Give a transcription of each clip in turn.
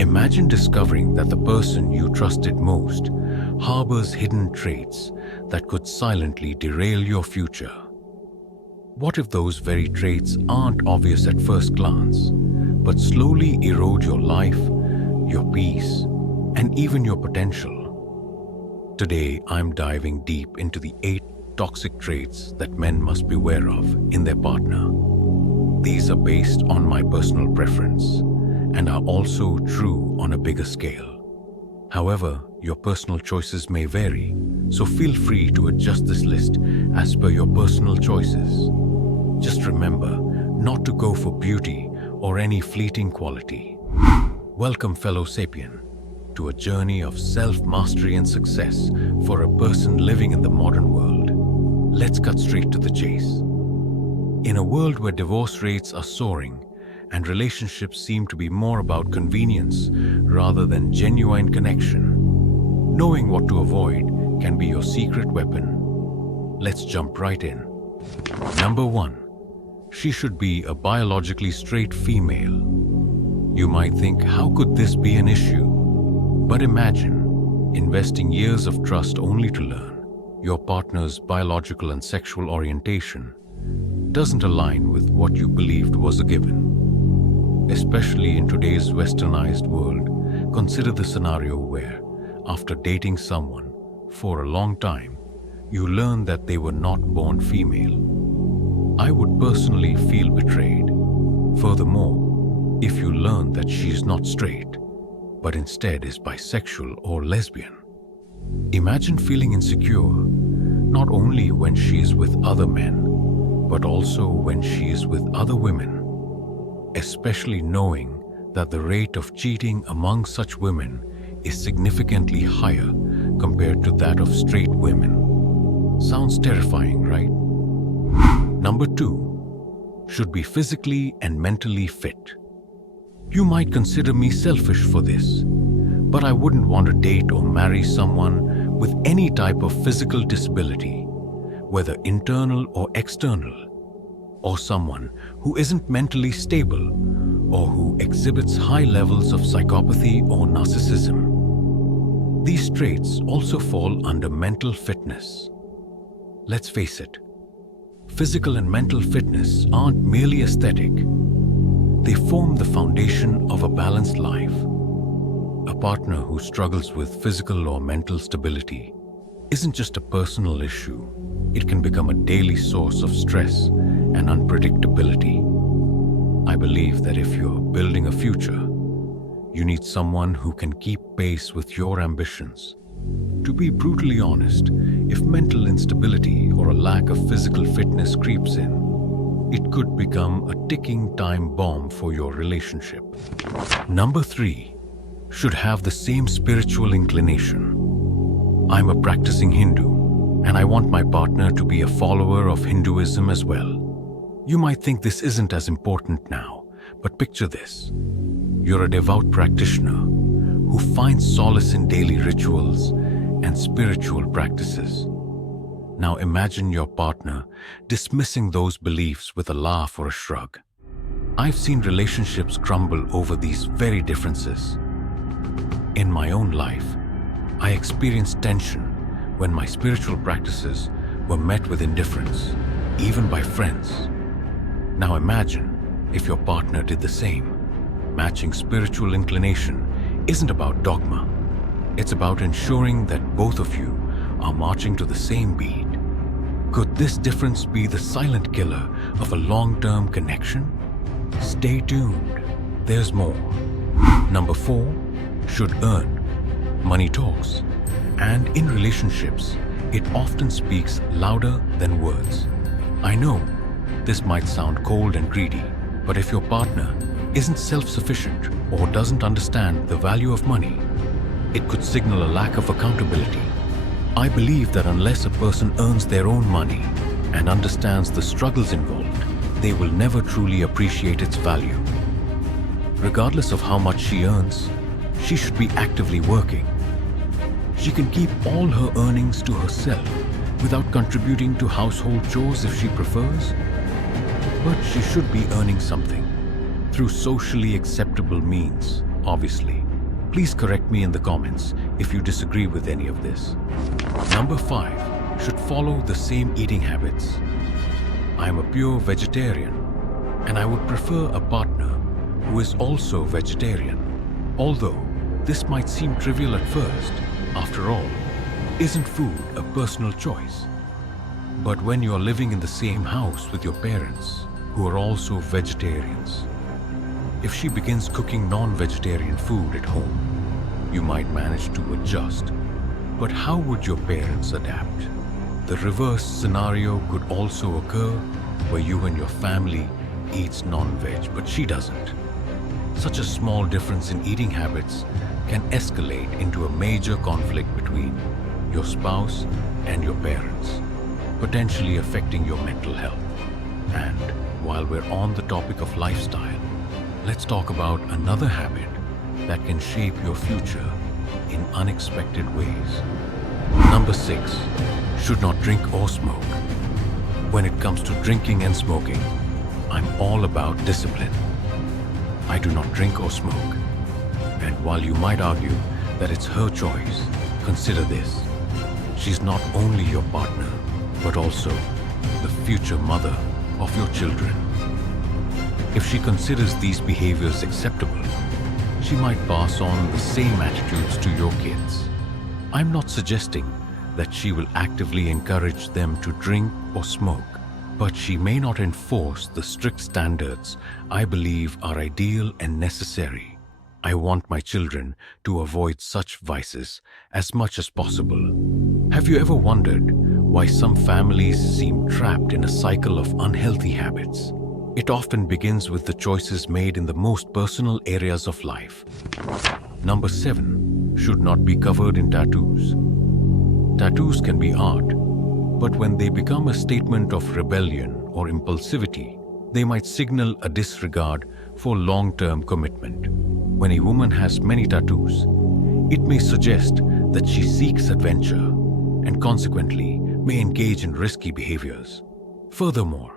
Imagine discovering that the person you trusted most harbors hidden traits that could silently derail your future. What if those very traits aren't obvious at first glance, but slowly erode your life, your peace, and even your potential? Today, I'm diving deep into the 8 toxic traits that men must beware of in their partner. These are based on my personal preference and are also true on a bigger scale. However, your personal choices may vary, so feel free to adjust this list as per your personal choices. Just remember not to go for beauty or any fleeting quality. Welcome, fellow sapien, to a journey of self-mastery and success for a person living in the modern world. Let's cut straight to the chase. In a world where divorce rates are soaring and relationships seem to be more about convenience rather than genuine connection, knowing what to avoid can be your secret weapon. Let's jump right in. Number 1. She should be a biologically straight female. You might think, how could this be an issue? But imagine investing years of trust only to learn your partner's biological and sexual orientation doesn't align with what you believed was a given. Especially in today's westernized world, consider the scenario where, after dating someone for a long time, you learn that they were not born female. I would personally feel betrayed. Furthermore, if you learn that she is not straight, but instead is bisexual or lesbian, imagine feeling insecure, not only when she is with other men, but also when she is with other women, especially knowing that the rate of cheating among such women is significantly higher compared to that of straight women. Sounds terrifying, right? Number 2. Should be physically and mentally fit. You might consider me selfish for this, but I wouldn't want to date or marry someone with any type of physical disability, whether internal or external, or someone who isn't mentally stable or who exhibits high levels of psychopathy or narcissism. These traits also fall under mental fitness. Let's face it, physical and mental fitness aren't merely aesthetic. They form the foundation of a balanced life. A partner who struggles with physical or mental stability isn't just a personal issue. It can become a daily source of stress and unpredictability. I believe that if you're building a future, you need someone who can keep pace with your ambitions. To be brutally honest, if mental instability or a lack of physical fitness creeps in, it could become a ticking time bomb for your relationship. Number 3. Should have the same spiritual inclination. I'm a practicing Hindu, and I want my partner to be a follower of Hinduism as well. You might think this isn't as important now, but picture this. You're a devout practitioner who finds solace in daily rituals and spiritual practices. Now imagine your partner dismissing those beliefs with a laugh or a shrug. I've seen relationships crumble over these very differences. In my own life, I experienced tension when my spiritual practices were met with indifference, even by friends. Now imagine if your partner did the same. Matching spiritual inclination isn't about dogma. It's about ensuring that both of you are marching to the same beat. Could this difference be the silent killer of a long-term connection? Stay tuned. There's more. Number 4. Should earn. Money talks. And in relationships, it often speaks louder than words. I know this might sound cold and greedy, but if your partner isn't self-sufficient or doesn't understand the value of money, it could signal a lack of accountability. I believe that unless a person earns their own money and understands the struggles involved, they will never truly appreciate its value. Regardless of how much she earns, she should be actively working. She can keep all her earnings to herself without contributing to household chores if she prefers. But she should be earning something through socially acceptable means, obviously. Please correct me in the comments if you disagree with any of this. Number 5, should follow the same eating habits. I am a pure vegetarian, and I would prefer a partner who is also vegetarian. Although this might seem trivial at first, after all, isn't food a personal choice? But when you are living in the same house with your parents, who are also vegetarians, if she begins cooking non-vegetarian food at home, you might manage to adjust. But how would your parents adapt? The reverse scenario could also occur where you and your family eats non-veg, but she doesn't. Such a small difference in eating habits can escalate into a major conflict between your spouse and your parents, potentially affecting your mental health. And while we're on the topic of lifestyle, let's talk about another habit that can shape your future in unexpected ways. Number 6, should not drink or smoke. When it comes to drinking and smoking, I'm all about discipline. I do not drink or smoke. And while you might argue that it's her choice, consider this. She's not only your partner, but also the future mother of your children. If she considers these behaviors acceptable, she might pass on the same attitudes to your kids. I'm not suggesting that she will actively encourage them to drink or smoke, but she may not enforce the strict standards I believe are ideal and necessary. I want my children to avoid such vices as much as possible. Have you ever wondered why some families seem trapped in a cycle of unhealthy habits? It often begins with the choices made in the most personal areas of life. Number 7, should not be covered in tattoos. Tattoos can be art, but when they become a statement of rebellion or impulsivity, they might signal a disregard for long-term commitment. When a woman has many tattoos, it may suggest that she seeks adventure and consequently may engage in risky behaviors. Furthermore,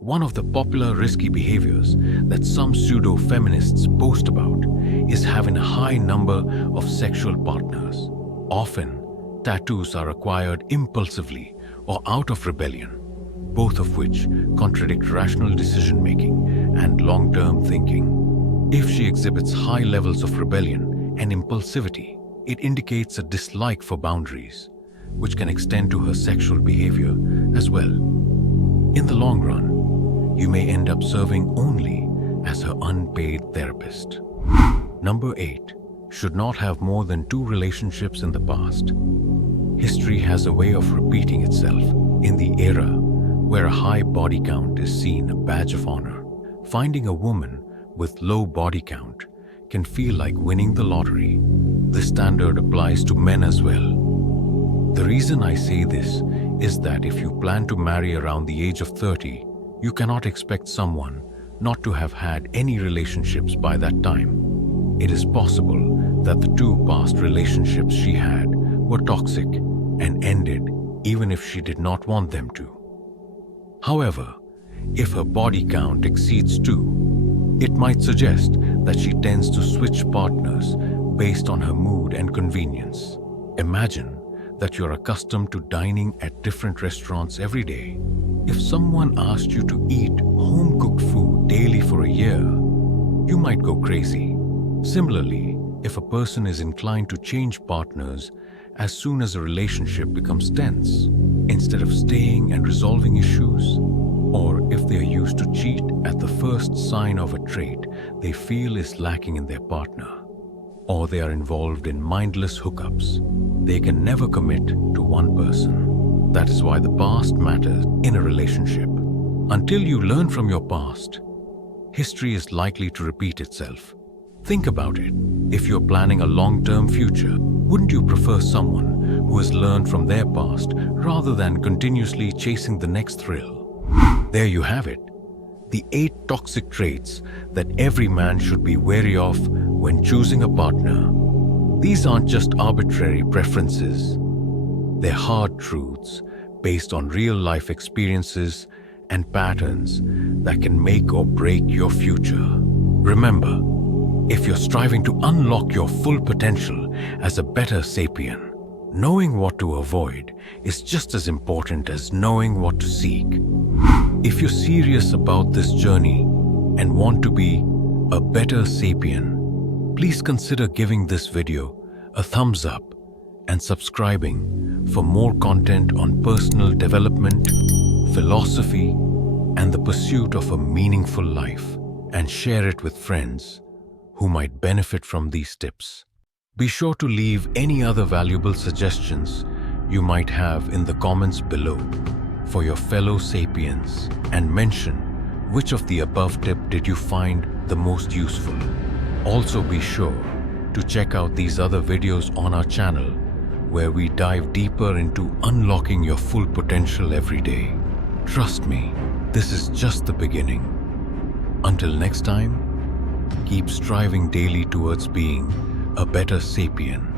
one of the popular risky behaviors that some pseudo-feminists boast about is having a high number of sexual partners. Often, tattoos are acquired impulsively or out of rebellion, both of which contradict rational decision-making and long-term thinking. If she exhibits high levels of rebellion and impulsivity, it indicates a dislike for boundaries, which can extend to her sexual behavior as well. In the long run, you may end up serving only as her unpaid therapist. Number 8, should not have more than 2 relationships in the past. History has a way of repeating itself. In the era where a high body count is seen a badge of honor, finding a woman with low body count can feel like winning the lottery. This standard applies to men as well. The reason I say this is that if you plan to marry around the age of 30, you cannot expect someone not to have had any relationships by that time. It is possible that the 2 past relationships she had were toxic and ended even if she did not want them to. However, if her body count exceeds 2, it might suggest that she tends to switch partners based on her mood and convenience. Imagine that you're accustomed to dining at different restaurants every day. If someone asked you to eat home-cooked food daily for a year, you might go crazy. Similarly, if a person is inclined to change partners as soon as a relationship becomes tense, instead of staying and resolving issues, or if they are used to cheat at the first sign of a trait they feel is lacking in their partner, or they are involved in mindless hookups, they can never commit to one person. That is why the past matters in a relationship. Until you learn from your past, history is likely to repeat itself. Think about it. If you're planning a long-term future, wouldn't you prefer someone who has learned from their past rather than continuously chasing the next thrill? There you have it. The 8 toxic traits that every man should be wary of when choosing a partner. These aren't just arbitrary preferences. They're hard truths based on real-life experiences and patterns that can make or break your future. Remember, if you're striving to unlock your full potential as a better sapien. Knowing what to avoid is just as important as knowing what to seek. If you're serious about this journey and want to be a better sapien, please consider giving this video a thumbs up and subscribing for more content on personal development, philosophy, and the pursuit of a meaningful life, and share it with friends who might benefit from these tips. Be sure to leave any other valuable suggestions you might have in the comments below for your fellow sapiens, and mention which of the above tip did you find the most useful. Also be sure to check out these other videos on our channel where we dive deeper into unlocking your full potential every day. Trust me, this is just the beginning. Until next time, keep striving daily towards being a better sapien.